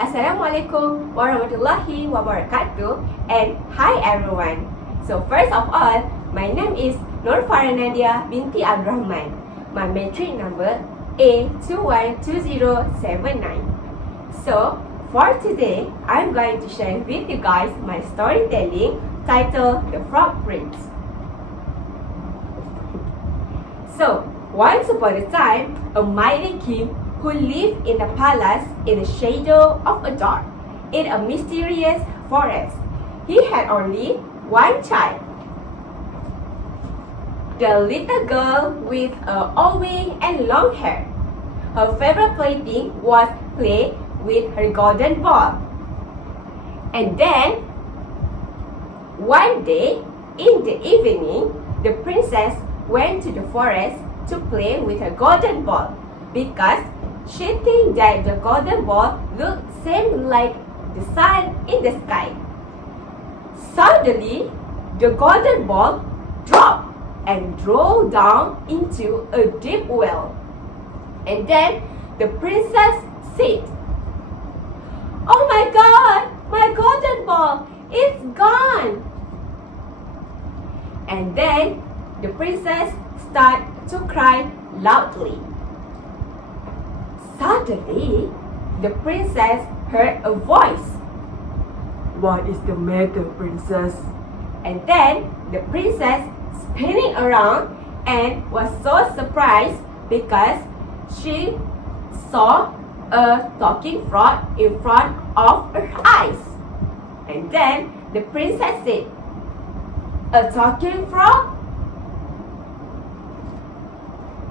Assalamualaikum warahmatullahi wabarakatuh, and hi everyone. So first of all, my name is NURFARA Nadia binti RAHMAN. My matric number A212079. So for today, I'm going to share with you guys my storytelling titled The Frog Prince. So once upon a time, a mighty king who lived in a palace in the shadow of a dark, in a mysterious forest. He had only one child, the little girl with a wing and long hair. Her favorite plaything was play with her golden ball. And then, one day, in the evening, the princess went to the forest to play with her golden ball because she thinks that the golden ball looked same like the sun in the sky. Suddenly, the golden ball dropped and rolled down into a deep well. And then the princess said, "Oh my God, my golden ball, it's gone!" And then the princess started to cry loudly. Suddenly, the princess heard a voice. What is the matter, princess? And then the princess spinning around and was so surprised because she saw a talking frog in front of her eyes. And then the princess said, "A talking frog?"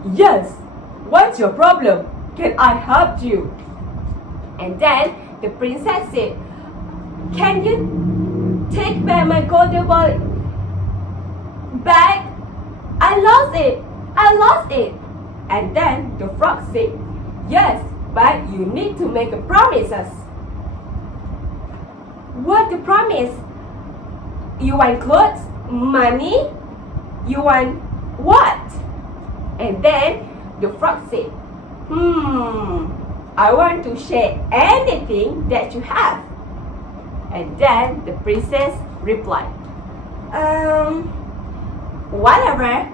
Yes. What's your problem? Can I help you? And then the princess said, "Can you take back my golden ball back? I lost it. And then the frog said, "Yes, but you need to make a promises." "What the promise? You want clothes? Money? You want what?" And then the frog said, I want to share anything that you have." And then the princess replied, "Whatever,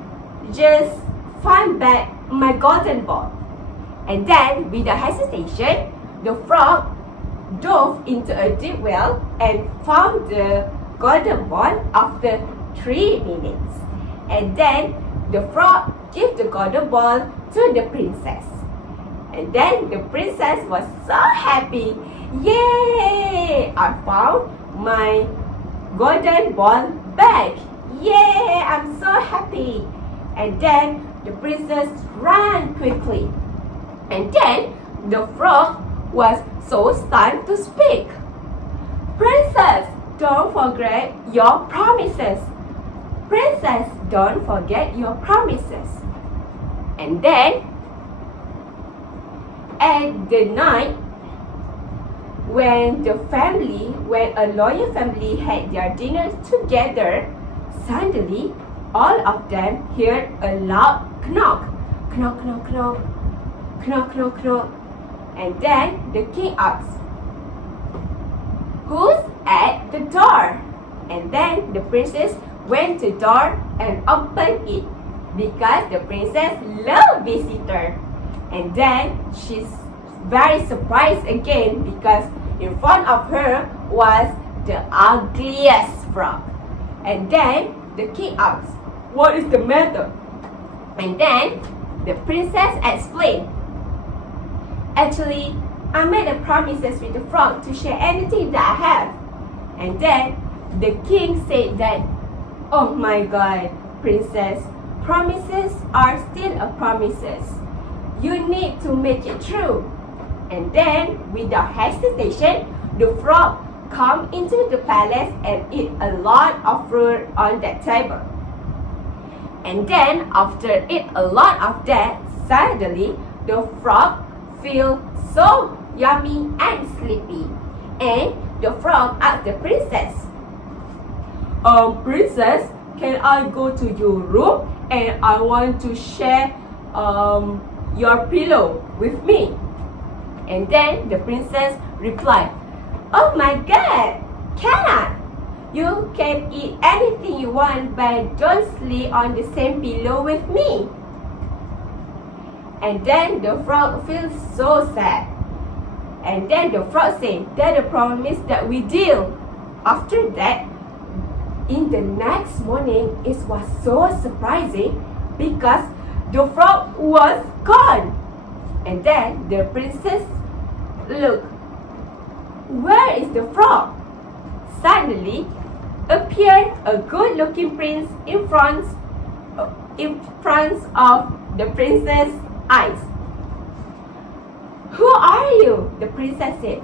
just find back my golden ball." And then, without hesitation, the frog dove into a deep well and found the golden ball after 3 minutes. And then the frog gave the golden ball to the princess. And then the princess was so happy. "Yay! I found my golden ball back. Yay! I'm so happy." And then the princess ran quickly. And then the frog was so stunned to speak. "Princess, don't forget your promises. Princess, don't forget your promises." And then at the night, when a loyal family had their dinner together, suddenly all of them heard a loud knock. Knock, knock, knock. Knock, knock, knock. And then the king asked, "Who's at the door?" And then the princess went to the door and opened it because the princess loved visitors. And then she's very surprised again because in front of her was the ugliest frog. And then the king asked, What is the matter? And then the princess explained, "Actually, I made a promises with the frog to share anything that I have." And then the king said that, "Oh my God, princess, promises are still a promises. You need to make it true." And then, without hesitation, the frog come into the palace and eat a lot of fruit on that table. And then, after eat a lot of that, suddenly the frog feel so yummy and sleepy. And the frog asked the princess, Princess, can I go to your room and I want to share your pillow with me?" And then the princess replied, "Oh my God, cannot! You can eat anything you want, but don't sleep on the same pillow with me." And then the frog feels so sad. And then the frog said that the promise that we deal. After that, in the next morning, it was so surprising because the frog was gone. And then the princess looked. Where is the frog? Suddenly appeared a good-looking prince in front of the princess' eyes. "Who are you?" the princess said.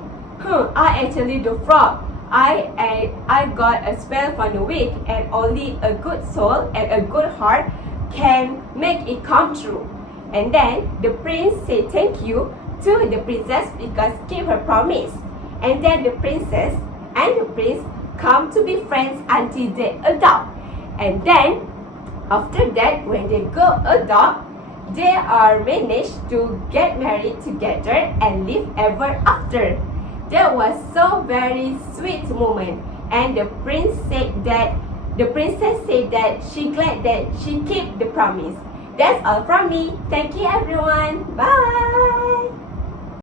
I actually the frog. I got a spell from the witch, and only a good soul and a good heart can make it come true." And then the prince said thank you to the princess because keep her promise. And then the princess and the prince come to be friends until they adopt. And then after that, when they go adopt, they are managed to get married together and live ever after. That was so very sweet moment, and the princess said that she glad that she kept the promise. That's all from me. Thank you everyone. Bye.